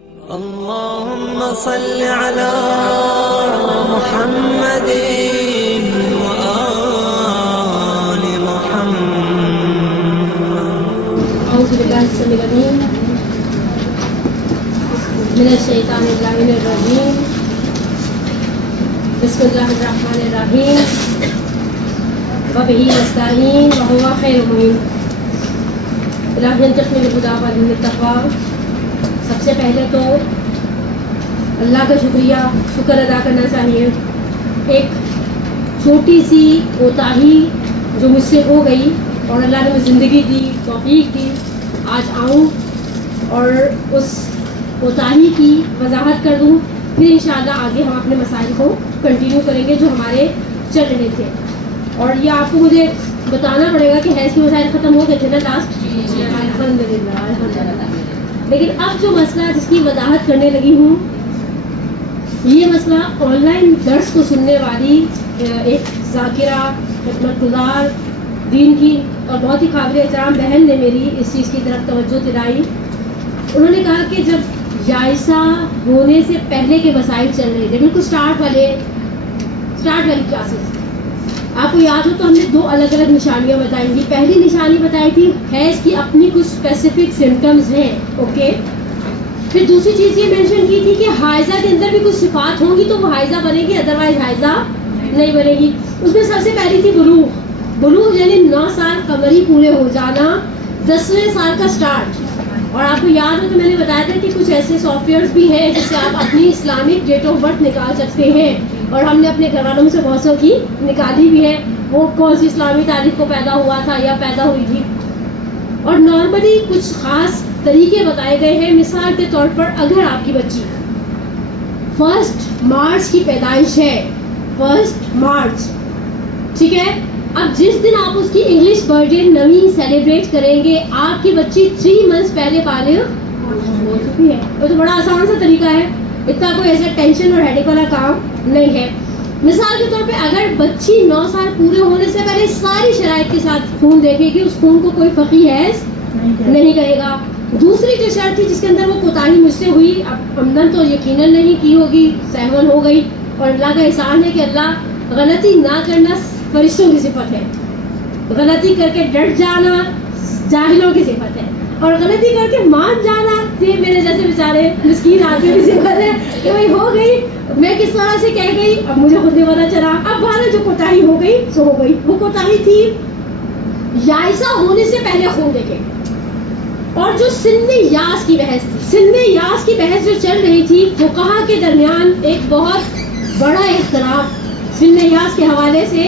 اللهم صل على محمد وآل محمد. أعوذ بالله السميع العليم من الشيطان اللعين الرجيم. بسم الله الرحمن الرحيم. وبه نستعين وهو خير معين. الہی انتقم بالہدی والعلم التقوی. سب سے پہلے تو اللہ کا شکر ادا کرنا چاہیے. ایک چھوٹی سی کوتاہی جو مجھ سے ہو گئی اور اللہ نے مجھے زندگی دی، توفیق دی، آج آؤں اور اس کوتاہی کی وضاحت کر دوں. پھر انشاءاللہ آگے ہم اپنے مسائل کو کنٹینیو کریں گے جو ہمارے چل رہے تھے. اور یہ آپ کو مجھے بتانا پڑے گا کہ حیض کے مسائل ختم ہو گئے تھے نا لاسٹ. الحمدللہ الحمدللہ. لیکن اب جو مسئلہ جس کی وضاحت کرنے لگی ہوں، یہ مسئلہ آن لائن درس کو سننے والی ایک ذاکرہ، خدمت گزار، دین کی اور بہت ہی قابل احترام بہن نے میری اس چیز کی طرف توجہ دلائی. انہوں نے کہا کہ جب جائزہ ہونے سے پہلے کے مسائل چل رہے تھے، بالکل اسٹارٹ والی کلاسز، آپ کو یاد ہو تو ہم نے دو الگ الگ نشانیاں بتائی تھی. پہلی نشانی بتائی تھی حیض کی اپنی کچھ اسپیسیفک سمٹمز ہیں، اوکے. پھر دوسری چیز یہ مینشن کی تھی کہ حائضہ کے اندر بھی کچھ صفات ہوں گی تو وہ حائضہ بنے گی، ادروائز حائضہ نہیں بنے گی. اس میں سب سے پہلی تھی بلوغ یعنی 9 سال قمری پورے ہو جانا، 10ویں سال کا سٹارٹ. اور آپ کو یاد ہو تو میں نے بتایا تھا کہ کچھ ایسے سافٹ ویئرس بھی ہیں جس سے آپ اپنی اسلامک ڈیٹ آف برتھ نکال سکتے ہیں، اور ہم نے اپنے گھر والوں سے بہت سو کی نکالی بھی ہے، وہ کون سی اسلامی تاریخ کو پیدا ہوا تھا یا پیدا ہوئی تھی. اور نارملی کچھ خاص طریقے بتائے گئے ہیں. مثال کے طور پر اگر آپ کی بچی 1 مارچ کی پیدائش ہے، 1 مارچ، ٹھیک ہے، اب جس دن آپ اس کی انگلش برتھ ڈے نویں سیلیبریٹ کریں گے، آپ کی بچی 3 منتھس پہلے بالغ ہو چکی ہے. وہ تو بڑا آسان سا طریقہ ہے، اتنا کوئی ایسا ٹینشن اور ہیڈیک والا کام نہیں ہے. مثال کے طور پہ اگر بچی 9 سال پورے ہونے سے پہلے ساری شرائط کے ساتھ خون دیکھے گی، اس خون کو کوئی فقی حیض نہیں کہے گا. دوسری جو شرط تھی جس کے اندر وہ کوتاہی مجھ سے ہوئی، اب عمدن تو یقیناً نہیں کی ہوگی، سہون ہو گئی، اور اللہ کا احسان ہے کہ اللہ غلطی نہ کرنا فرشتوں کی صفت ہے، غلطی کر کے ڈٹ جانا جاہلوں کی صفت ہے، اور غلطی کر کے مان جانا یہ میرے جیسے بیچارے مسکین آدمی کی صفت ہے کہ بھائی ہو گئی، میں کس طرح سے کہہ گئی، اب مجھے خود نہیں پتا چلا. اب بہرحال جو کوتاہی ہو گئی سو ہو گئی. وہ کوتاہی تھی جائزہ ہونے سے پہلے خون دیکھے. اور جو سن یاس کی بحث تھی، سن یاس کی بحث جو چل رہی تھی، فقہا کے درمیان ایک بہت بڑا اختلاف سن یاس کے حوالے سے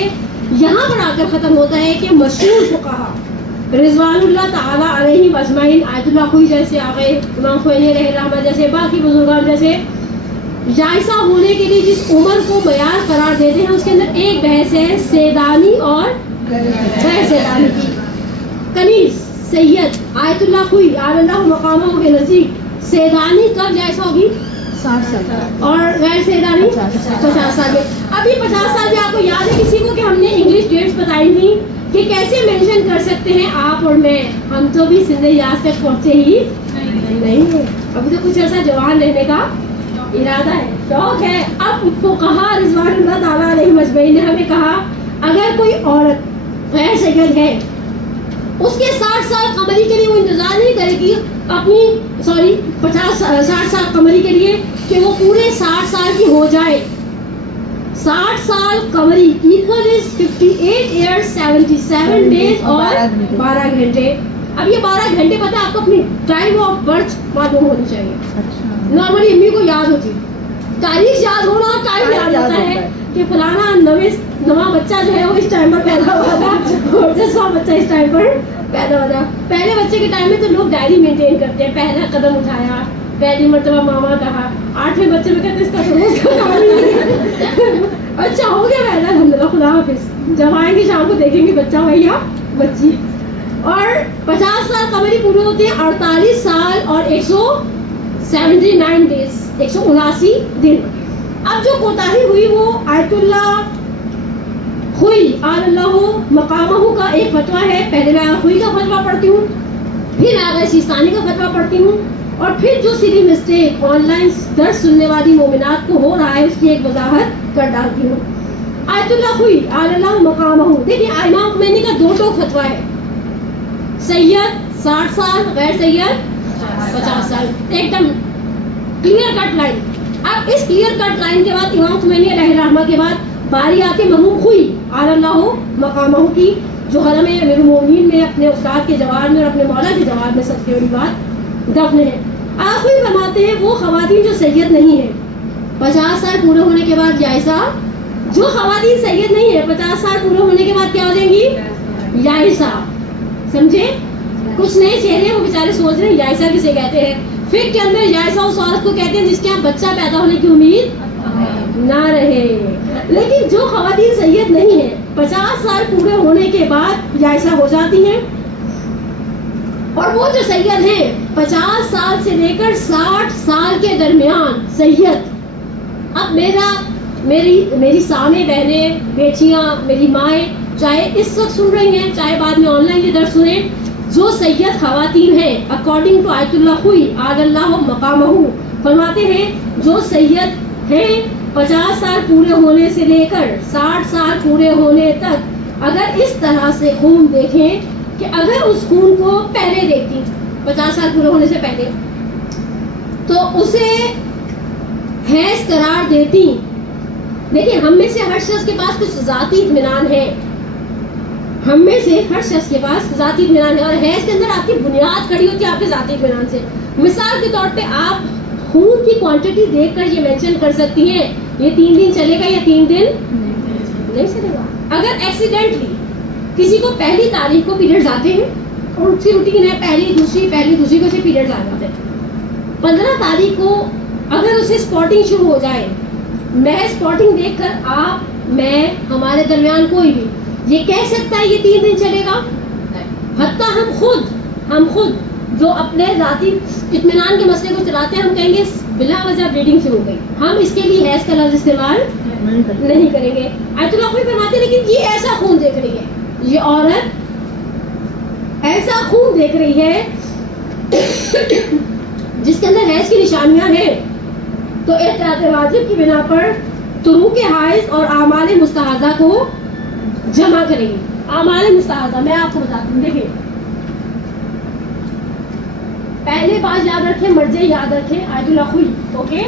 یہاں پر آ کر ختم ہوتا ہے کہ مشہور فقہا رضوان اللہ تعالیٰ علیہ اجمعین، آیت اللہ خوئی جیسے آ گئے، امام خوئینی علیہ الرحمہ جیسے، باقی بزرگان جیسے، جائزہ ہونے کے لیے جس عمر کو معیار قرار دیتے ہیں اس کے اندر ایک بحث ہے سیدانی اور غیر سیدانی کی. کنیز سید آیت اللہ خوئی آل اللہ مقامہ کے نزدیک سیدانی کب جائزہ ہوگی؟ 60 سال، اور غیر سیدانی 50 سال میں. اب یہ 50 سال میں آپ کو یاد ہے کسی کو کہ ہم نے انگلش ڈیٹس بتائی تھی کہ کیسے مینشن کر سکتے ہیں آپ اور میں، ہم تو بھی سن یاس تک پہنچے ہی نہیں ہیں، ابھی تو کچھ ایسا جوان رہنے کا ارادہ ہے، شوق ہے. اب فقہا رضوان اللہ تعالیٰ علیہ مجمعین نے ہمیں کہا اگر کوئی عورت غیر سید ہے، اس کے 60 سال قمری کے لیے وہ انتظار نہیں کرے گی اپنی 60 سال قمری کے لیے کہ وہ پورے 60 سال کی ہو جائے. 60 سال قمری ایکول از 58 ایئرس 77 ڈیز اور 12 گھنٹے. اب یہ 12 گھنٹے پتہ آپ کو اپنی ٹائم آف برتھ معلوم ہونی چاہیے. نارملی امی کو یاد ہوتی، تاریخ یاد ہونا اور ٹائم یاد ہوتا ہے کہ فلانا نواں بچہ جو ہے وہ اس ٹائم پر پیدا ہوا تھا اور 10واں بچہ اس ٹائم پر پیدا ہوا تھا. پہلے بچے کے ٹائم میں تو لوگ ڈائری مینٹین کرتے ہیں، پہلا قدم اٹھایا، پہلی مرتبہ ماما کہا، 8ویں بچے میں کہتے اس کا اچھا ہو گیا پیدا، الحمدللہ خدا حافظ، جب آئیں گے شام کو دیکھیں گے بچہ ہوا یا بچی. اور 50 سال قمری پورے ہوتے ہیں 48 سال اور 179 ڈیز، 179 دن. اب جو کوتاہی ہوئی وہ آیت اللہ خوئی آل اللہ مقامہ کا ایک فتویٰ ہے. پہلے میں خوئی کا فتویٰ پڑھتی ہوں، پھر آغا سیستانی کا فتویٰ پڑھتی ہوں، اور پھر جو سلی مسٹیک آن لائن درس سننے والی مومنات کو ہو رہا ہے اس کی ایک وضاحت کر ڈالتی ہوں۔ آیت اللہ خوئی آل اللہ مقامہ، دیکھیں امام خمینی کا دو ٹوک فتویٰ ہے، سید 60 سال، غیر سید 50 سال، ایک دم کلیئر کٹ لائن۔ اب اس کلیئر کٹ لائن کے بعد امام خمینی علیہ الرحمہ کے بعد باری آ کے مرحوم خوئی آل اللہ مقامہ کی، جو حرم امیر المومنین میں اپنے استاد کے جوار میں اور اپنے مولا کے جوار میں سب سے بڑی بات دفن ہے۔ آخری فرماتے ہیں وہ خواتین جو سید نہیں ہیں 50 سال پورے ہونے کے بعد یائسہ، جو خواتین سید نہیں ہیں 50 سال پورے ہونے کے بعد کیا ہو جائیں گی؟ یائسہ۔ سمجھے؟ کچھ نئے چہرے وہ بیچارے سوچ رہے ہیں یائسہ کسے کہتے ہیں۔ فقہ کے اندر یائسہ اس عورت کو کہتے ہیں جس کے یہاں بچہ پیدا ہونے کی امید نہ رہے۔ لیکن جو خواتین سید نہیں ہیں 50 سال پورے ہونے کے بعد یائسہ ہو جاتی ہیں، اور وہ جو سید ہیں 50 سال سے لے کر 60 سال کے درمیان سید۔ اب میری سامنے بہنیں، بیٹیاں، میری مائیں چاہے اس وقت سن رہی ہیں چاہے بعد میں آن لائن یہ درس سنیں، جو سید خواتین ہیں اکارڈنگ ٹو آیت اللہ خوئی آل اللہ مقامہ، فرماتے ہیں جو سید ہیں 50 سال پورے ہونے سے لے کر 60 سال پورے ہونے تک اگر اس طرح سے خون دیکھیں کہ اگر اس خون کو پہلے دیکھتی 50 سال پورے ہونے سے پہلے تو اسے حیض قرار دیتی۔ دیکھیں ہم میں سے ہر شخص کے پاس کچھ ذاتی اطمینان ہے، ہم میں سے ہر شخص کے پاس ذاتی اطمینان ہے، اور حیض کے اندر آپ کی بنیاد کھڑی ہوتی ہے آپ کے ذاتی اطمینان سے۔ مثال کے طور پہ آپ خون کی کوانٹٹی دیکھ کر یہ مینشن کر سکتی ہیں یہ 3 دن چلے گا یا 3 دن نہیں چلے گا۔ اگر ایکسیڈنٹلی کسی کو پہلی تاریخ کو پیریڈز آتے ہیں اور اس کی روٹین ہے پہلی دوسری کو اسے پیریڈز آ جاتے ہیں، 15 تاریخ کو اگر اسے اسپاٹنگ شروع ہو جائے، محض اسپاٹنگ دیکھ کر آپ میں ہمارے درمیان کوئی بھی یہ کہہ سکتا ہے یہ 3 دن چلے گا؟ حتیٰ ہم خود جو اپنے ذاتی اطمینان کے مسئلے کو چلاتے ہیں ہم کہیں گے بلا وجہ بلیڈنگ شروع ہو گئی، ہم اس کے لیے حیض کا لفظ استعمال نہیں کریں گے۔ آیت اللہ کوئی فرماتے ہیں لیکن یہ ایسا خون دیکھ رہی ہے، یہ عورت ایسا خون دیکھ رہی ہے جس کے اندر حیض کی نشانیاں ہیں، تو احتیاط واجب کی بنا پر طروق حیض اور اعمال مستحاضہ کو جمع کریں گے۔ اعمال مستحاضہ میں آپ کو بتاتی ہوں، دیکھیں پہلے بات یاد رکھیں، مرجع یاد رکھیں آیت اللہ خوئی، اوکے؟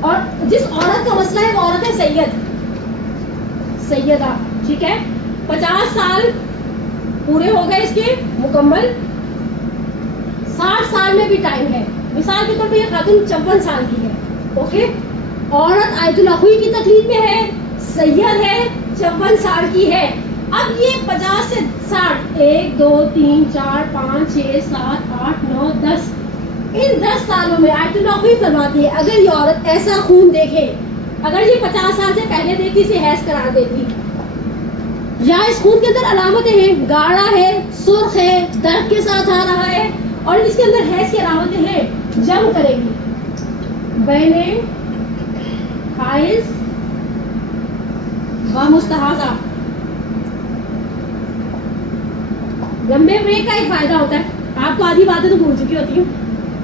اور جس عورت کا مسئلہ ہے وہ عورت ہے سیدہ، ٹھیک ہے؟ 50 سال پورے ہو گئے اس کے مکمل، 60 سال میں بھی ٹائم ہے۔ مثال کے طور پہ یہ خاتون 54 سال کی ہے، اوکے؟ عورت آیت اللہ خوئی کی تکلیف میں ہے، سید ہے، 54 سال کی ہے۔ اب یہ 50 سے 60 1 2 3 4 5 6 7 8 9 10 ان 10 سالوں میں آیت اللہ خوئی فرماتی ہے اگر یہ عورت ایسا خون دیکھے، اگر یہ 50 سال سے پہلے دیکھتی اسے حیض قرار دیتی، یا اس خون کے اندر علامتیں ہیں، گاڑھا ہے، سرخ ہے، درد کے ساتھ آ رہا ہے اور اس کے اندر حیض کی علامتیں ہیں، جمع کرے گی بین حائض و مستحاضہ۔ لمبے بریک کا ایک فائدہ ہوتا ہے، آپ کو آدھی باتیں تو بھول چکی ہوتی ہوں۔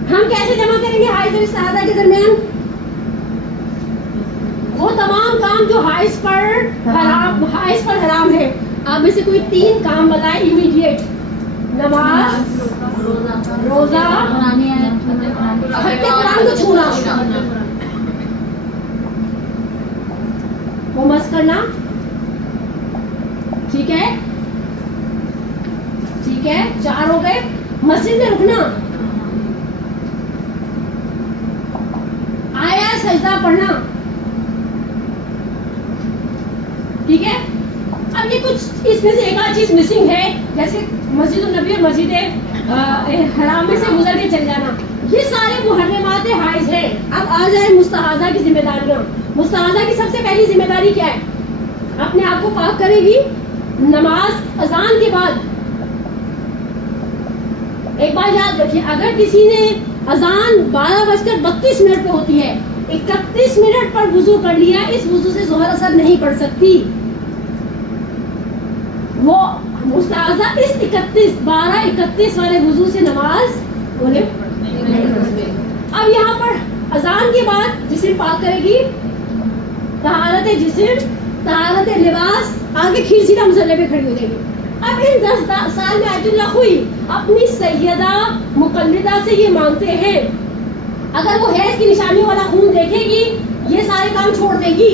ہم کیسے جمع کریں گے حائض اور استحاضہ کے درمیان؟ وہ تمام کام جو حائض پر حرام ہے، آپ میں سے کوئی 3 کام بتائیں امیڈیٹ۔ نماز، روزہ، قرآن کو چھونا، وہ مس کرنا، ٹھیک ہے 4 ہو گئے۔ مسجد میں رکنا، آیا سجدہ پڑھنا، ٹھیک ہے۔ اب یہ کچھ اس میں سے ایک آدھ چیز مسنگ ہے، جیسے مسجد النبی اور مسجد حرام میں سے گزر کے چل جانا، یہ سارے محرمات حائض ہیں۔ اب آ جائیں مستحاضہ کی ذمہ داریاں۔ مستحاضہ کی سب سے پہلی ذمہ داری کیا ہے؟ اپنے آپ کو پاک کرے گی، نماز اذان کے بعد۔ ایک بات یاد رکھیے، اگر کسی نے اذان 12:32 پہ ہوتی ہے، 31 منٹ پر وضو کر لیا، اس وضو سے ظہر اثر نہیں پڑ سکتی۔ وہ مستحاضہ اس 12:31 والے وضو سے نماز بولے اب یہاں پر اذان کے بعد جسم پاک کرے گی، طہارت جسم، طہارت لباس، آگے کھیر سیدھا مصلی پہ کھڑی ہو جائے گی. اب ان 10 سال میں آیت اللہ خوئی اپنی سیدہ مقلدہ سے یہ مانگتے ہیں، اگر وہ حیض کی نشانیوں والا خون دیکھے گی یہ سارے کام چھوڑ دے گی،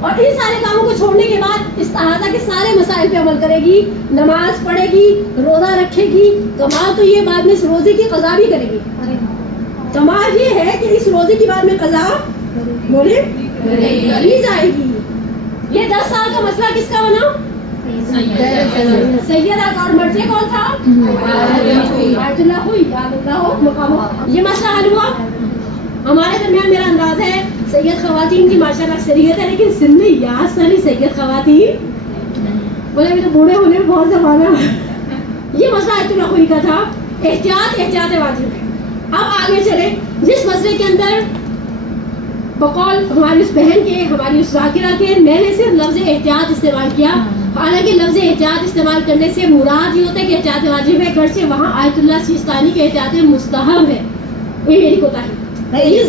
اور ان سارے کاموں کو چھوڑنے کے بعد استحاضہ کے سارے مسائل پہ عمل کرے گی، نماز پڑھے گی، روزہ رکھے گی. کمال تو یہ بعد میں اس روزے کی قضا بھی کرے گی. کمال یہ ہے کہ اس روزے کی بعد میں قضا بولے کری جائے گی. یہ 10 سال کا مسئلہ کس کا بنا؟ سیدہ کا. اور مرجع کون تھا؟ آیت اللہ خوئی. یاد اللہ ہو مقام. یہ مسئلہ حل ہوا. ہمارے درمیان میرا انداز ہے سید خواتین کی ماشاءاللہ اکثریت ہے، لیکن سن میں یاد ساری سید خواتین بولے ابھی تو بوڑھے ہونے میں بہت زمانہ. یہ مسئلہ آیت اللہ خوئی کا تھا. احتیاط واجب ہے. اب آگے چلے جس مسئلے کے اندر بقول ہماری اس بہن کے، ہماری اس ذاکرہ کے، میں نے صرف لفظ احتیاط استعمال کیا. حالانکہ لفظ احتیاط استعمال کرنے سے مراد یہ ہوتا ہے کہ احتیاط واجب ہے، گرچہ وہاں آیت اللہ سیستانی کے احتیاط مستحب ہے. یہ میری کوتاہی.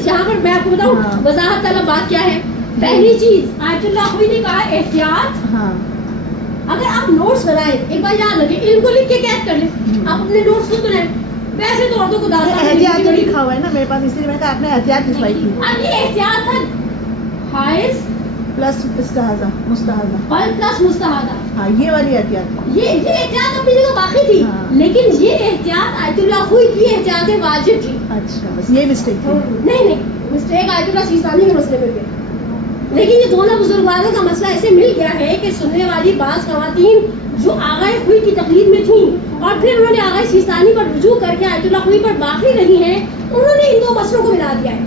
جہاں پر میں آپ کو بتاؤں وضاحت طلب بات کیا ہے. پہلی چیز آیت اللہ خوئی نے کہا احتیاط. اگر آپ نوٹس بنائیں ایک بار یاد رکھیں، علم کو لکھ کے قید کر لیں. آپ اپنے نوٹس کو بنائیں. ویسے تو عورتوں کو احتیاط لکھا ہوا ہے نا میرے پاس، اسی لیے میں کہا آپ نے احتیاط لکھوائی تھی. اب یہ احتیاط تھا حائض پلس مستحاضہ پلس مستحاضہ. ہاں یہ والی احتیاط. یہ احتیاط اپنی جگہ باقی تھی، لیکن یہ احتیاط آیت اللہ خوئی کی احتیاط واجب تھی. اچھا بس یہ مسٹیک تھی. نہیں مسٹیک آیت اللہ سیستانی کے مسئلے میں بھی. لیکن یہ دونوں بزرگواروں کا مسئلہ ایسے مل گیا ہے کہ سننے والی بعض خواتین جو آغائے خوئی کی تقلید میں تھیں اور پھر انہوں نے آغائے سیستانی پر رجوع کر کے آیت اللہ خوئی پر باقی رہی ہیں، انہوں نے ان دو مسئلوں کو ملا دیا ہے.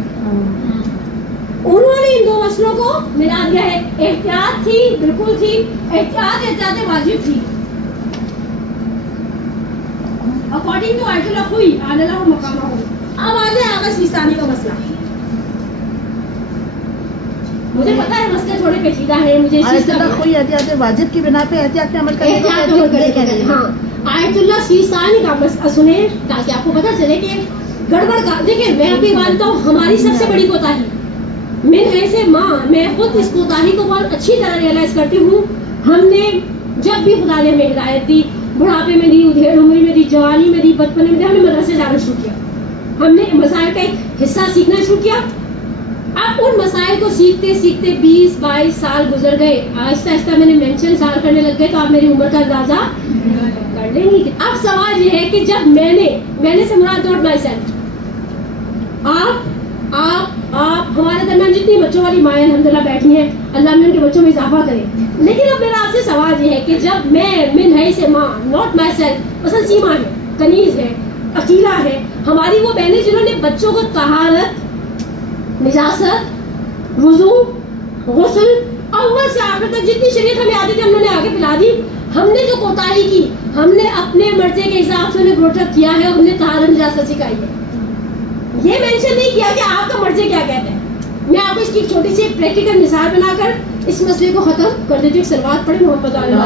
احتیاط تھی، بالکل تھی. احتیاط واجب تھی اکارڈنگ ٹو آیت اللہ خوئی اعلی اللہ مقامہ. اب آ جائے آغائے سیستانی کا مسئلہ. مجھے پتا ہے مسئلے تھوڑے پیچیدہ ہیں. مجھے آیت اللہ خوئی احتیاط واجب کی بنا پہ احتیاط پہ عمل کرنے. ہاں آیت اللہ سیستانی کا مسئلہ سنیں تاکہ آپ کو پتا چلے کہ گڑبڑ کا. دیکھیں میں آپ کی مانتا ہوں ہماری سب سے بڑی کوتاہی میں ایسے ماں، میں خود اس کوتاہی کو بہت اچھی طرح ریئلائز کرتی ہوں. ہم نے جب بھی خدا نے ہمیں ہدایت دی، بڑھاپے میں دی، ادھیڑ عمری میں دی، جوانی میں دی، بچپنے میں دی، ہم نے مدرسے جانا شروع کیا. ہم نے مسائل کا ایک حصہ سیکھنا شروع کیا. اب ان مسائل کو سیکھتے سیکھتے 20-22 سال گزر گئے. آہستہ آہستہ میں نے مینشن سال کرنے لگ گئے تو آپ میری عمر کا اندازہ کر لیں گے. اب سوال یہ ہے کہ جب میں نے سے مراد نوٹ مائی سیلف، آپ ہمارے درمیان جتنی بچوں والی مائیں الحمدللہ بیٹھی ہیں، اللہ نے ان کے بچوں میں اضافہ کرے. لیکن اب میرا آپ سے سوال یہ ہے کہ جب میں من ہے سے ماں، نوٹ مائی سیلف، مثلا سیما ہے، کنیز ہے، عقیلہ ہے، ہماری وہ بہنیں جنہوں نے بچوں کو طہارت، نجاست، وضو، غسل، اول سے آخر تک جتنی شریعت ہمیں آتی تھی ہم نے آگے پلا دی. ہم نے جو کوتاہی کی، ہم نے اپنے مرضے کے حساب سے انہیں پروٹیکٹ کیا ہے، ہم نے طہارت نجاست سکھائی ہے. یہ مینشن نہیں کیا کہ آپ کا مرضی کیا کہتے ہیں. میں آپ کو اس کی ایک چھوٹی سی پریکٹیکل مثال بنا کر اس مسئلے کو ختم کر دیتی ہوں. صلوات پڑھیں محمد علیہ.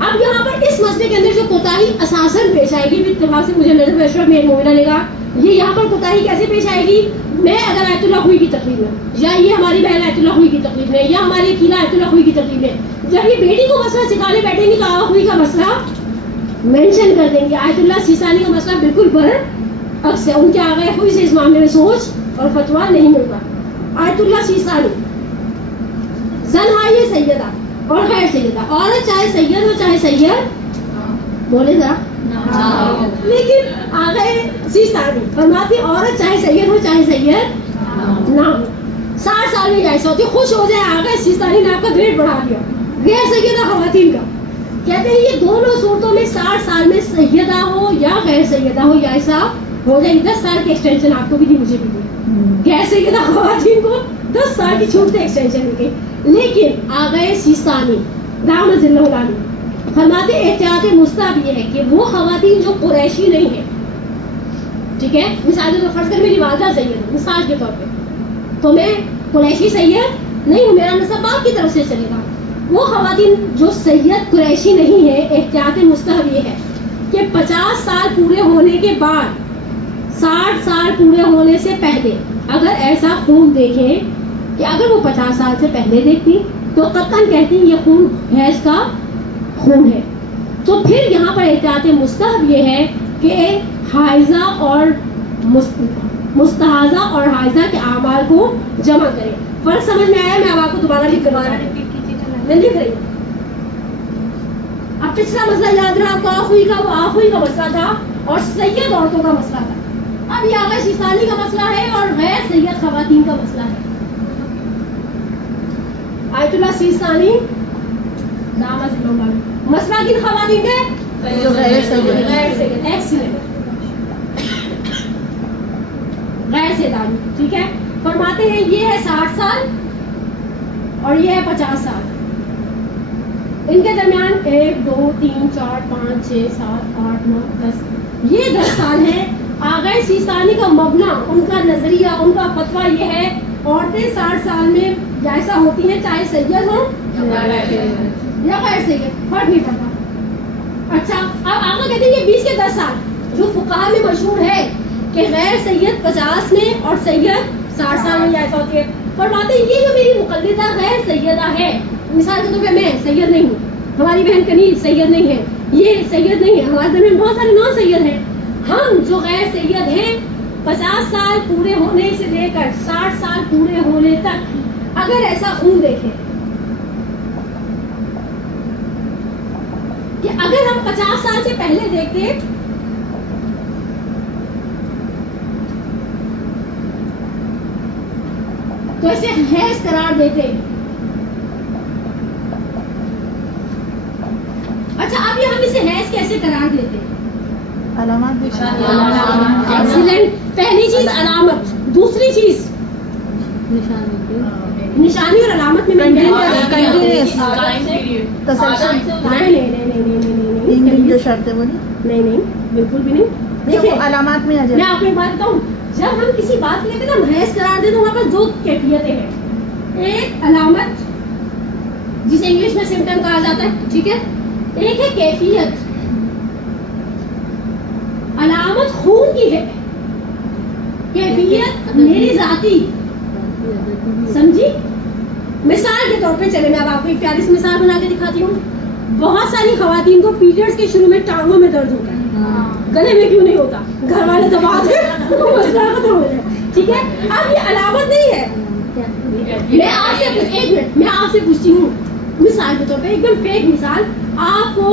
اب یہاں پر اس مسئلے کے اندر جو کوتاہی اساساً پیش آئے گی، اتفاق سے مجھے نظر اشرف میں مومنہ نے کہا یہ یہاں پر کوتاہی کیسے پیش آئے گی. میں اگر آیت اللہ خوئی کی تقلید میں، یا یہ ہماری بہن آیت اللہ خوئی کی تقلید میں، یا ہماری اکیلا آیت اللہ خوئی کی تقلید میں، جب یہ بیٹی کو مسئلہ سکھانے بیٹھیں گی تو آغا خوئی کا مسئلہ مینشن کر دیں گے. آیت اللہ سیستانی کا مسئلہ بالکل برعکس ہے. ان کے آغا خوئی سے اس معاملے میں سوچ اور فتویٰ نہیں ملتا. آیت اللہ سیستانی زن ہے سیدہ اور غیر سیدہ، عورت چاہے سید ہو چاہے سید، بولے ذرا. لیکن آغا سیستانی فرماتی عورت چاہے سید ہو چاہے سید نہ ہو، 60 سال میں ایسا ہوتی خوش ہو جائے. آغا سیستانی نے آپ کا گریڈ بڑھا دیا غیر سیدہ خواتین کا. کہتے ہیں یہ دونوں صورتوں میں 60 سال میں سیدہ ہو یا غیر سیدہ ہو یا ایسا ہو جائے. 10 سال کی ایکسٹینشن آپ کو بھی دی، مجھے بھی دی. غیر سیدہ خواتین کو 10 سال کی چھوٹ سے ایکسٹینشن مل گئی. لیکن آغا سیستانی دامن ذلہ العالی فرماتے احتیاط مستحب یہ ہے کہ وہ خواتین جو قریشی نہیں ہیں، ٹھیک ہے، مثال کے فرض کر میری والدہ سید ہے مثال کے طور پہ، تو میں قریشی سید نہیں ہوں، میرا نسب باپ کی طرف سے چلے گا. وہ خواتین جو سید قریشی نہیں ہے، احتیاط مستحب یہ ہے کہ 50 سال پورے ہونے کے بعد 60 سال پورے ہونے سے پہلے اگر ایسا خون دیکھیں کہ اگر وہ 50 سال سے پہلے دیکھتی تو قطعاً کہتی یہ خون حیض کا خون ہے. تو پھر یہاں پر احتیاط مستحب یہ ہے کہ حائضہ اور مستحاضہ اور حائضہ کے اعمال کو جمع کریں. فرق سمجھ میں آیا؟ میں اب آپ کو دوبارہ لکھ کر میں لکھ رہی ہوں. اب پچھلا مسئلہ یاد رہا آپ کو، آخوئی کا، وہ آخوئی کا مسئلہ تھا اور سید عورتوں کا مسئلہ تھا. اب یہ آغا شیسانی کا مسئلہ ہے اور غیر سید خواتین کا مسئلہ ہے. آیت اللہ سیستانی مسئلہ کن خواتین کا؟ غیر سید. ایکسیلنٹ. غیر سیدانی. ٹھیک ہے. فرماتے ہیں یہ ہے 60 سال اور یہ ہے 50 سال. ان کے درمیان 1 2 3 4 5 6 7 8 9 10 یہ 10 سال ہے. آغا سیستانی کا مبنی، ان کا نظریہ، ان کا فتویٰ یہ ہے عورتیں 60 سال میں جائزہ ہوتی ہیں چاہے سید ہوں یا غیر سید، فرق نہیں پڑتا. اچھا اب آگے کہتے ہیں یہ 20 کے 10 سال جو فقہا میں مشہور ہے کہ غیر سید 50 میں اور سید 60 سال میں جائزہ ہوتی ہے. فرماتے ہیں یہ جو میری مقلدہ غیر سیدہ ہے، مثال کے طور پہ میں سید نہیں ہوں، ہماری بہن کنیز سید نہیں ہے، یہ سید نہیں ہے، ہمارے درمیان بہت سارے نان سید ہیں. ہم جو غیر سید ہیں 50 سال پورے ہونے سے لے کر 60 سال پورے ہونے تک اگر ایسا خون دیکھیں کہ اگر ہم 50 سال سے پہلے دیکھتے تو اسے حیض قرار دیتے. اچھا اب یہ ہم اسے حیض کیسے قرار دیتے؟ علامات بھی ایکسیلنٹ. پہلی چیز علامت، دوسری چیز نشانی اور علامت میں نہیں جو شرط ہے وہ نہیں بالکل بھی نہیں. دیکھیں علامات میں آ میں جائے. آپ کو ایک بات بتاؤں، جب ہم کسی بات کے لیے نا حیض قرار دیں تو وہاں پر 2 کیفیتیں ہیں. ایک علامت جسے انگلش میں سمٹم کہا جاتا ہے، ٹھیک ہے. ایک ہے کیفیت. علامت خون کی ہے، کیفیت میری ذاتی. سمجھی؟ مثال کے طور پہ چلے میں اب آپ کو ایک پیاری سی مثال بنا کے دکھاتی ہوں. بہت ساری خواتین کو پیریڈز کے شروع میں ٹانگوں میں درد ہوتا ہے، گلے میں کیوں نہیں ہوتا؟ گھر والے دبا دے مسئلہ ختم ہو جائے. ٹھیک ہے. اب یہ علامت نہیں ہے. میں آپ سے ایک منٹ میں آپ سے پوچھتی ہوں مثال کے طور پہ، ایک دم فیک مثال. آپ کو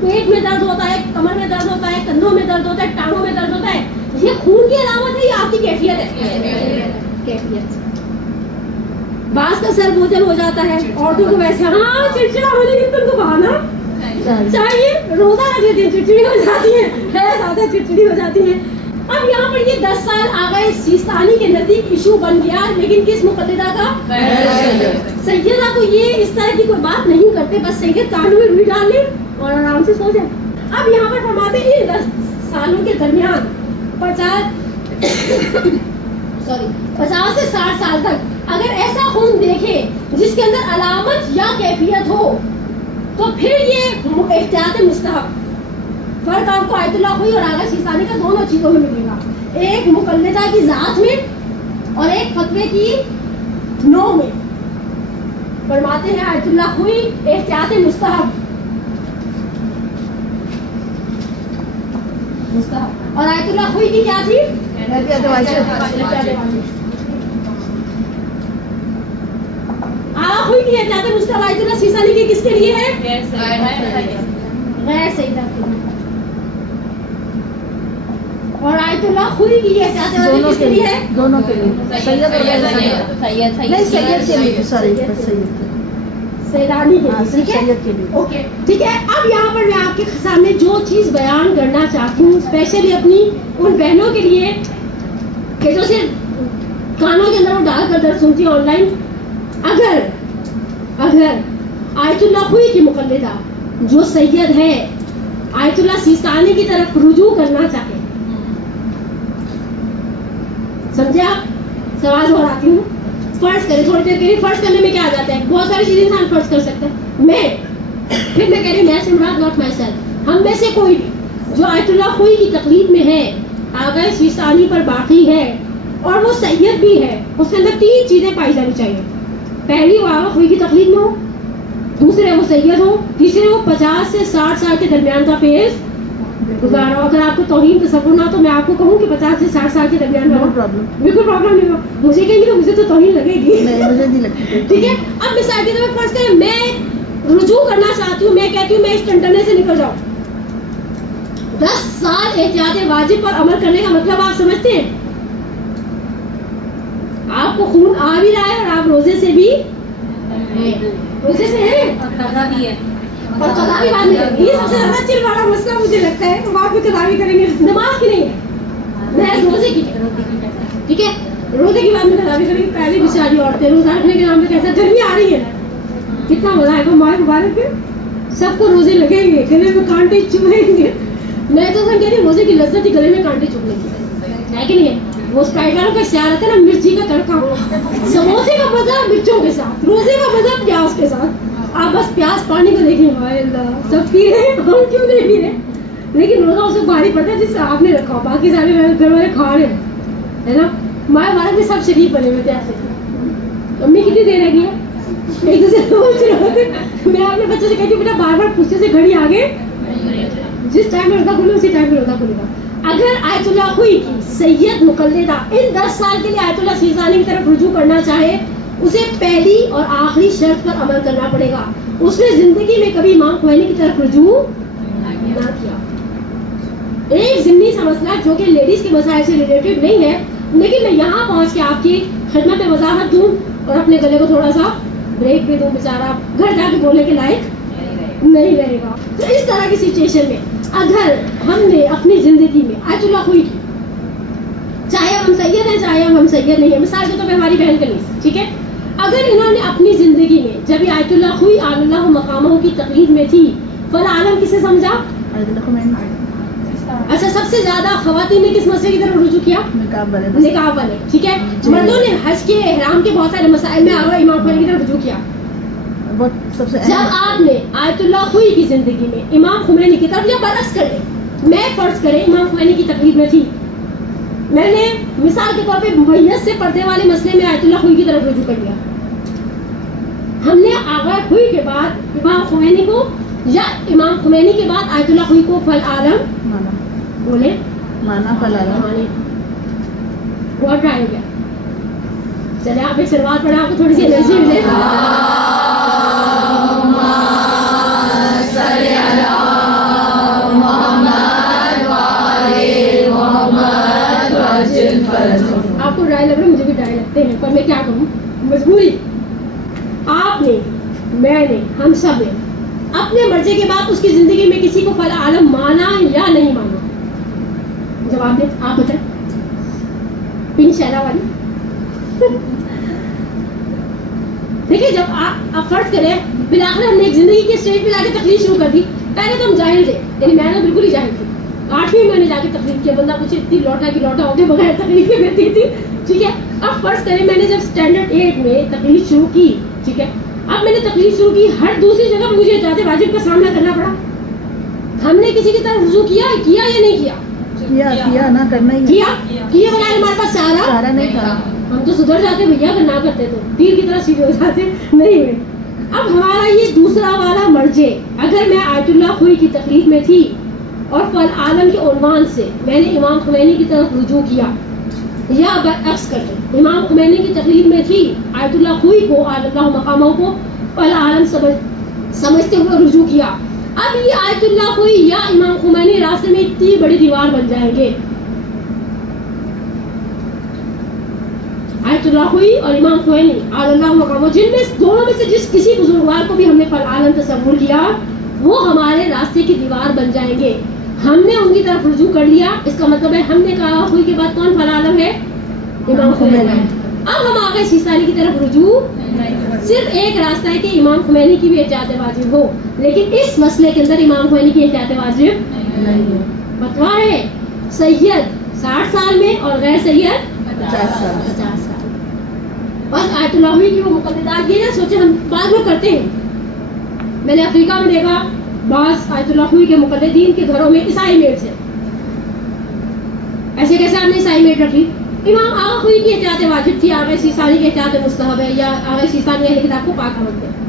پیٹ میں درد ہوتا ہے، کمر میں درد ہوتا ہے، کندھوں میں درد ہوتا ہے، ٹانگوں میں درد ہوتا ہے، یہ خون کی علامت ہے یا آپ کی کیفیت ہے؟ کیفیت. بعض کا سر بوجھل ہو جاتا ہے عورتوں کو، ویسے ہاں چڑچڑا ہونے کی تم کو بہانا چاہیے، روزہ رکھ لیتی ہیں چڑچڑی ہو جاتی ہیں، زیادہ چڑچڑی ہو جاتی ہیں. اب یہاں پر یہ 10 سال آگا سیستانی کے نزدیک ایشو بن گیا، لیکن کس مقلدہ کا؟ سیدہ کو یہ اس طرح کی کوئی بات نہیں کرتے، بس سید کانوں میں روئی ڈال لیں اور آرام سے سو جائیں. اب یہاں پر فرماتے ہیں ان 10 سالوں کے درمیان 50 سے 60 سال تک اگر ایسا خون دیکھے جس کے اندر علامت یا کیفیت ہو تو پھر یہ احتیاط مستحب. فرق آپ کو آیت اللہ خوئی اور آغا شیسانی کا دونوں چیزوں میں ملے گا، ایک مقلدہ کی ذات میں اور ایک فتوے کی نو میں. فرماتے ہیں آیت اللہ خوئی احتیاط مستحب اور آیت اللہ خوئی کی کیا تھی؟ آغا خوئی کی احتیاط مستحب آیت اللہ شیسانی کی کس کے لیے ہے؟ غیر سیدہ کے لیے. اور آیت اللہ خوئی کی احتیاط کس کے لیے ہے؟ دونوں کے لیے، سید اور غیر سید. نہیں سید کے لیے، سوری سیدانی کے لیے. ٹھیک ہے اوکے ٹھیک ہے. اب یہاں پر میں آپ کے سامنے جو چیز بیان کرنا چاہتی ہوں اسپیشلی اپنی ان بہنوں کے لیے کہ جو صرف کانوں کے اندر وہ ڈال کر درد سنتی آن لائن، اگر آیت اللہ خوئی کی مقلدہ جو سید ہے آیت اللہ سیستانی کی طرف رجوع کرنا چاہے، سمجھے آپ؟ سوال دہراتی ہوں. فرض کریں تھوڑی دیر کے لیے، فرض کرنے میں کیا آ جاتا ہے؟ بہت ساری چیزیں انسان فرض کر سکتا ہے. میں پھر میں کہہ رہی ہوں میں سے مراد ناٹ مائی سیلف، ہم میں سے کوئی بھی جو آیت اللہ خوئی کی تقلید میں ہے، آغا سیستانی پر باقی ہے اور وہ سید بھی ہے، اس کے اندر 3 چیزیں پائی جانی چاہیے. پہلی وہ آغا خوئی کی تقلید میں ہو، دوسرے وہ سید ہو، تیسرے وہ 50 سے 60 سال کے درمیان کا فیز گزارا ہو. اگر آپ کو توہین تصور نہ ہو تو میں آپ کو کہوں کہ 50 سے 60 سال کے درمیان میں بالکل پرابلم نہیں ہو. مجھے کہیں گے تو مجھے تو توہین لگے گی، مجھے نہیں لگتی. ٹھیک ہے. اب مثال کے طور پر فرض کریں میں رجوع کرنا چاہتی ہوں، میں کہتی ہوں میں اس ٹنٹنے سے نکل جاؤں. 10 سال احتیاط واجب پر عمل کرنے کا مطلب آپ سمجھتے ہیں؟ آپ کو خون آ بھی رہا ہے اور آپ روزے سے بھی روزے سے ہیں اور قضا بھی بعد میں کریں گے. یہ سب سے زیادہ چل والا مسئلہ مجھے لگتا ہے. بعد میں قضا بھی کریں گے، نماز کی نہیں ہے، محض روزے کی. ٹھیک ہے، روزے کی بعد میں قضا بھی کریں گے. پہلے بیچاری عورتیں روزہ رکھنے کے نام پہ کیسا گرمی آ رہی ہے، کتنا مزہ آئے گا ماہ مبارک میں، سب کو روزے لگیں گے، گلے میں کانٹے چبھیں گے. میں تو کہہ رہی ہوں روزے کی لذت ہی گلے میں کانٹے چبھنے کی ہے کہ نہیں ہے. وہ اسپرائٹ والوں کا اشتہار آتا ہے نا، مرچی کا تڑکا، سموسے کا مزہ مرچوں کے ساتھ، روزے کا مزہ پیاز کے ساتھ. آپ بس پیاز پانی کو دیکھیں، ہائے اللہ سب پی رہے ہیں، ہم کیوں نہیں پی رہے؟ لیکن روزہ اسے بھاری پڑتا ہے جس سے آپ نے رکھا، باقی سارے گھر والے کھا رہے ہیں، ہے نا. ماہ مبارک میں سب شریف بنے ہوئے تھے ایسے. امی کتنی دیر رہ گئی ہے، ایک دوسرے میں اپنے بچوں سے کہتی ہوں بیٹا بار بار پوچھتے سے گھڑی آگے، جس ٹائم میں روزہ کھولے اسی ٹائم میں روزہ کھولے گا. اگر آیت اللہ خوئی کی سید مقلدہ ان 10 سال کے لیے آیت اللہ سیستانی کی طرف رجوع کرنا چاہے، اسے پہلی اور آخری شرط پر عمل کرنا پڑے گا، اس نے زندگی میں کبھی امام خمینی کی طرف رجوع نہ کیا. ایک ضمنی سا مسئلہ جو کہ لیڈیز کے مسائل سے ریلیٹڈ نہیں ہے، لیکن میں یہاں پہنچ کے آپ کی خدمت میں وضاحت دوں اور اپنے گلے کو تھوڑا سا بریک بھی دوں. بیچارہ گھر جا کے بولنے کے لائق نہیں رہے گا. تو اس طرح کی سچویشن میں اگر ہم نے اپنی زندگی میں آیت اللہ خوئی کی، چاہے ہم سید ہیں چاہے ہم سید نہیں ہیں، مثال کے طور پہ ہماری بہن کنیز، ٹھیک ہے، اگر انہوں نے اپنی زندگی میں جب یہ آیت اللہ خوئی آل اللہ مقامہ کی تقلید میں تھی، فلا عالم کسے سمجھا؟ اچھا، سب سے زیادہ خواتین نے کس مسئلے کی طرف رجوع کیا؟ نقاب والے. ٹھیک ہے، مردوں نے حج کے احرام کے بہت سارے مسائل میں آگے امام خمینی کی طرف رجوع کیا. جب آپ نے آیت اللہ خوئی کی زندگی میں امام خمینی کی طرف، یا برعکس کریں، میں فرض کریں امام خمینی کی تقلید میں تھی، میں نے مثال کے طور پہ میت سے پردے والے مسئلے میں آیت اللہ خوئی کی طرف رجوع کر لیا. ہم نے آغا خوئی کے بعد امام خمینی کو یا امام خمینی کے بعد آیت اللہ خوئی کو فل عالم بولے مانا فل عالم بہت ٹرائی ہو گیا. چلے آپ ایک سلوات پڑھیں، آپ کو تھوڑی سی انرجی ملے. آپ کو ڈرائی لگ رہا ہے، مجھے بھی ڈرائی لگتے ہیں، پر میں کیا کہوں، مجبوری. آپ نے، میں نے، ہم سب نے اپنے مرضی کے بعد اس کی زندگی میں کسی کو فل عالم مانا یا نہیں مانا؟ جواب دیں، آپ بتائیں. پنک شیلا والی دیکھیں، جب آپ فرض کریں بالآخر ہم نے ایک زندگی کے اسٹیج پہ جا کے تقریر شروع کر دی. پہلے تو ہم جاہل تھے، یعنی میں نے بالکل ہی جاہل تھی. 8ویں میں نے جا کے تقریر کیا، بندہ کچھ اتنی لوٹا کی لوٹا ہو کے بغیر تقریر کے بیٹھی تھی. ٹھیک ہے، اب فرض کریں میں نے جب اسٹینڈرڈ 8 میں تقریر شروع کی، ٹھیک ہے، اب میں نے تقریر شروع کی، ہر دوسری جگہ پہ مجھے احتیاط واجب کا سامنا کرنا پڑا. ہم نے کسی کی طرف رجوع کیا یا نہیں کیا؟ کیا نہ کرنا ہی کیا بغیر ہمارے پاس چارہ نہیں تھا. ہم تو سدھر جاتے بھیا، اگر نہ کرتے تو تیر کی طرح سیدھے ہو جاتے. نہیں ہوئے. اب ہمارا یہ دوسرا والا مرجع، اگر میں آیت اللہ خوئی کی تقریر میں تھی اور فل عالم کے عنوان سے میں نے امام خمینی کی طرف رجوع کیا، یا برعکس کر دیں امام خمینی کی تقریر میں تھی، آیت اللہ خوئی کو آل اللہ مقامہ کو فل عالم سمجھتے ہوئے رجوع کیا، اب یہ آیت اللہ خوئی یا امام خمینی راستے میں اتنی بڑی دیوار بن جائیں گے. آیت اللہ خوئی اور امام خمینی آل اللہ مقامہ، جن میں دونوں میں سے جس کسی بزرگوار کو بھی ہم نے فل عالم تصور کیا، وہ ہمارے راستے کی دیوار بن جائیں گے. ہم نے ان کی طرف رجوع کر لیا، اس کا مطلب ہے ہم نے کہا خوئی کے بعد کون فل عالم ہے؟ امام خمینی. اب ہم آگے سیستانی کی طرف رجوع، صرف ایک راستہ ہے کہ امام خمینی کی بھی احتیاط واجب ہو، لیکن اس مسئلے کے اندر امام خمینی کی احتیاط واجب نہیں ہے. فتویٰ ہے سید 60 سال میں اور غیر سید 50 سال. بس آیت اللہ خوئی کی وہ مقددات، یہ نہ سوچے ہم بعد میں کرتے ہیں. میں نے افریقہ میں دیکھا بعض آیت اللہ خوئی کے مقلدین کے گھروں میں عیسائی میڈ ہے. ایسے کیسے آپ نے عیسائی میڈ رکھی؟ امام آغا خوئی کی احتیاط واجب تھی, آغا سیستانی کی احتیاط مستحب ہے, یا آغا سیستانی اہل کتاب کو پاک سمجھتے ہیں.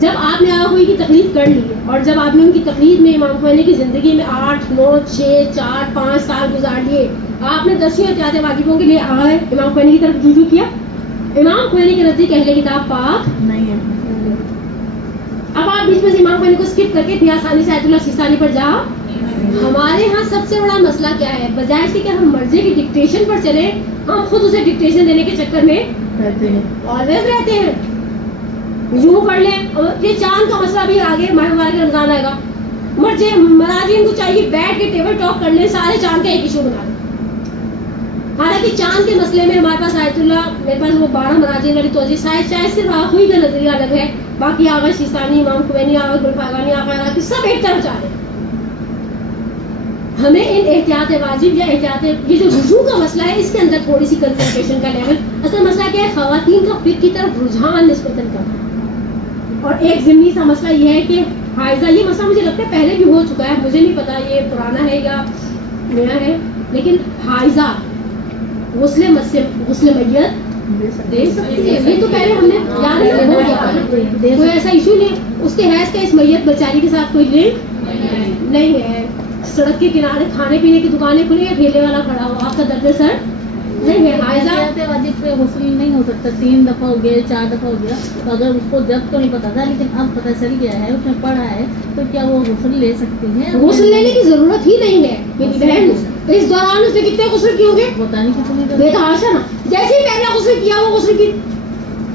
جب آپ نے آغا خوئی کی تقلید کر لی اور جب آپ نے ان کی تقلید میں امام خمینی کی زندگی میں 8, 9, 6, 4, 5 سال گزار لیے, آپ نے 10 احتیاط واجبوں کے لیے آئے امام خمینی کی طرف رجوع کیا. امام خمینی کے نزدیک اہل کتاب پاک نہیں ہے. اب آپ بیچ میں سے امام خمینی کو اسکپ کر کے اتنی آسانی سے آیت اللہ سیستانی پر جاؤ. ہمارے ہاں سب سے بڑا مسئلہ کیا ہے؟ بجائے اس کے کہ ہم مرضی کی ڈکٹیشن پر چلیں, ہم خود اسے ڈکٹیشن دینے کے چکر میں آلویز رہتے ہیں. یوں پڑھ لیں, یہ چاند کا مسئلہ بھی آگے ماہ کے رمضان آئے گا, مراجعین کو چاہیے بیٹھ کے ٹیبل ٹاک کر لیں, سارے چاند کا ایک ایشو بنا لیں. حالانکہ چاند کے مسئلے میں ہمارے پاس آیت اللہ, میرے پاس وہ 12 مراجعین والی توجہ شاید صرف آغا خوئی کا نظریہ الگ ہے, باقی آغا سیستانی, امام خمینی, آغا گلفاغانی, آغا عراقی سب ایک طرف جا رہے ہیں. ہمیں ان احتیاط واجب یا احتیاط یہ جو رجوع کا مسئلہ ہے اس کے اندر تھوڑی سی کنسنٹریشن کا لیول. اصل مسئلہ کیا ہے؟ خواتین کا فقہ کی طرف رجحان نسبتاً کم ہے. اور ایک ضمنی سا مسئلہ یہ ہے کہ حائضہ, یہ مسئلہ مجھے لگتا ہے پہلے بھی ہو چکا ہے, مجھے نہیں پتا یہ پرانا ہے یا نیا ہے, لیکن حائضہ غسل میت دے سکتی ہے. یہ تو پہلے ہم نے یاد ہے, کوئی ایسا ایشو نہیں. اس کے حیض کا اس میت بیچاری کے ساتھ کوئی لنک نہیں ہے. سڑک کے کنارے کھانے پینے کی دکانیں کھلی ہیں, ٹھیلے والا کھڑا ہوا, آپ کا درد سر نہیں ہے. حائضہ واجب پہ غسل نہیں ہو سکتا, 3 دفعہ ہو گیا, 4 دفعہ ہو گیا, تو اگر اس کو جب تو نہیں پتا تھا لیکن اب پتہ چل گیا ہے, اس نے پڑھا ہے, تو کیا وہ غسل لے سکتی ہیں؟ غسل لینے کی ضرورت ہی نہیں ہے میری بہن. اس دوران اس نے کتنے غسل کیے ہوں گے پتا نہیں کتنے. بے تحاشا نا, جیسے ہی پہلا غسل کیا وہ غسل کی.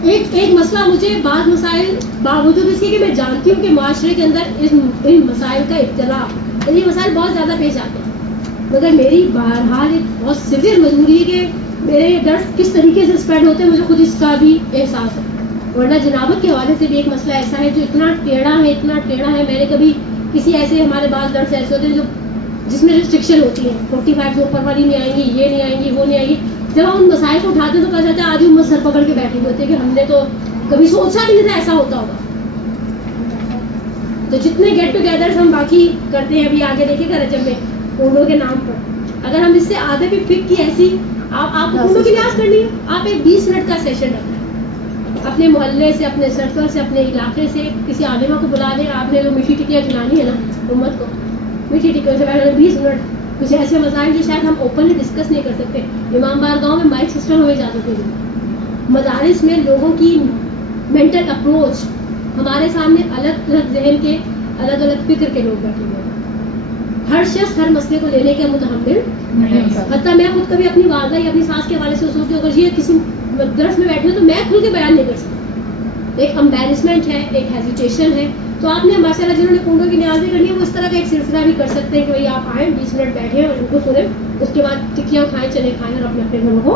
ایک مسئلہ مجھے بعض مسائل باوجود اس کے کہ میں جانتی ہوں کہ معاشرے کے اندر ان مسائل کا ابتلا, یہ مسائل بہت زیادہ پیش آتے ہیں, مگر میری بہرحال ایک بہت سیویئر مجبوری ہے کہ میرے درس کس طریقے سے اسپینڈ ہوتے ہیں, مجھے خود اس کا بھی احساس ہے. ورنہ جنابت کے حوالے سے بھی ایک مسئلہ ایسا ہے جو اتنا ٹیڑھا ہے. میں نے کبھی کسی ایسے, ہمارے بعض درس ایسے ہوتے ہیں جو جس میں ریسٹرکشن ہوتی ہے, 45 سے اوپر والی نہیں آئیں گی, یہ نہیں آئیں گی, وہ نہیں آئیں گی. جب ہم ان مسائل کو اٹھاتے ہیں تو کہا جاتا ہے آج امت سر پکڑ کے بیٹھی ہوتی ہے کہ ہم نے تو کبھی سوچا بھی نہیں تھا ایسا ہوتا ہوگا. تو جتنے گیٹ ٹوگیدرز ہم باقی کرتے ہیں, ابھی آگے دیکھے گا رجب میں اردو کے نام پر, اگر ہم اس سے آدھے بھی فک کی ایسی, آپ اردو کی لحاظ کرنی ہے, آپ ایک 20 منٹ کا سیشن رکھنا ہے, اپنے محلے سے, اپنے سرکل سے, اپنے علاقے سے کسی عالمہ کو بلا دیں. آپ نے جو میٹھی ٹکیاں کھلانی ہے نا امت کو, میٹھی ٹکیوں سے پہلے 20 منٹ کچھ ایسے مسائل جو شاید ہم اوپنلی ڈسکس نہیں کر سکتے. امام بار گاؤں میں مائک سسٹم ہمیں اجازت نہیں دی. مدارس میں لوگوں کی مینٹل اپروچ, ہمارے سامنے الگ الگ ذہن کے, الگ الگ فکر کے لوگ بیٹھے ہوئے ہیں. ہر شخص ہر مسئلے کو لینے کے متحمل نہیں. حتیٰ میں خود کبھی اپنی والدہ یا اپنی ساس کے حوالے سے سوچتی ہوں, اگر یہ کسی درس میں بیٹھے ہو تو میں کھل کے بیان نہیں کر سکتی. ایک امبیرسمنٹ ہے, ایک ہیزیٹیشن ہے. تو آپ نے ماشاء اللہ جنہوں نے کنڈوں کی نیازیں کرنی ہے وہ اس طرح کا ایک سلسلہ بھی کر سکتے ہیں کہ بھائی آپ آئیں 20 منٹ بیٹھیں اور ان کو سنیں, اس کے بعد ٹکیاں کھائیں, چنے کھائیں اور اپنے اپنے گھروں کو.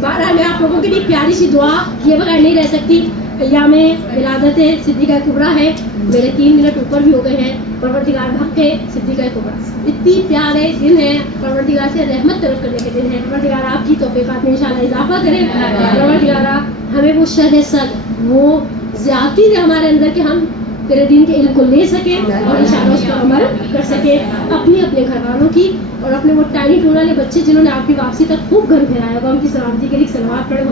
بہرحال میں آپ لوگوں کے لیے پیاری سی دعا یہ بغیر نہیں رہ سکتی. ایام ولادت صدیقہ کبریٰ ہے, میرے 3 منٹ اوپر بھی ہو گئے ہیں. پروردگار حق ہے صدیقہ کبریٰ, اتنی پیارے دن ہے, پروردگار سے رحمت طلب کرنے کے دن ہے. پروردگار آپ کی توفیقات میں انشاءاللہ اضافہ کرے. پروردگار ہمیں وہ شرح صد, وہ زیادتی ہے ہمارے اندر کہ ہم تیرے دین کے علم کو لے سکیں اور انشاءاللہ اس پر عمل کر سکیں. اپنے گھر والوں کی اور اپنے وہ ٹائنی ٹون والے بچے جنہوں نے آپ کی واپسی تک خوب گھر پھیرایا ہوگا, ان کی سلامتی کے لیے صلوات پڑھیں.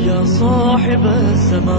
يا صاحب السماء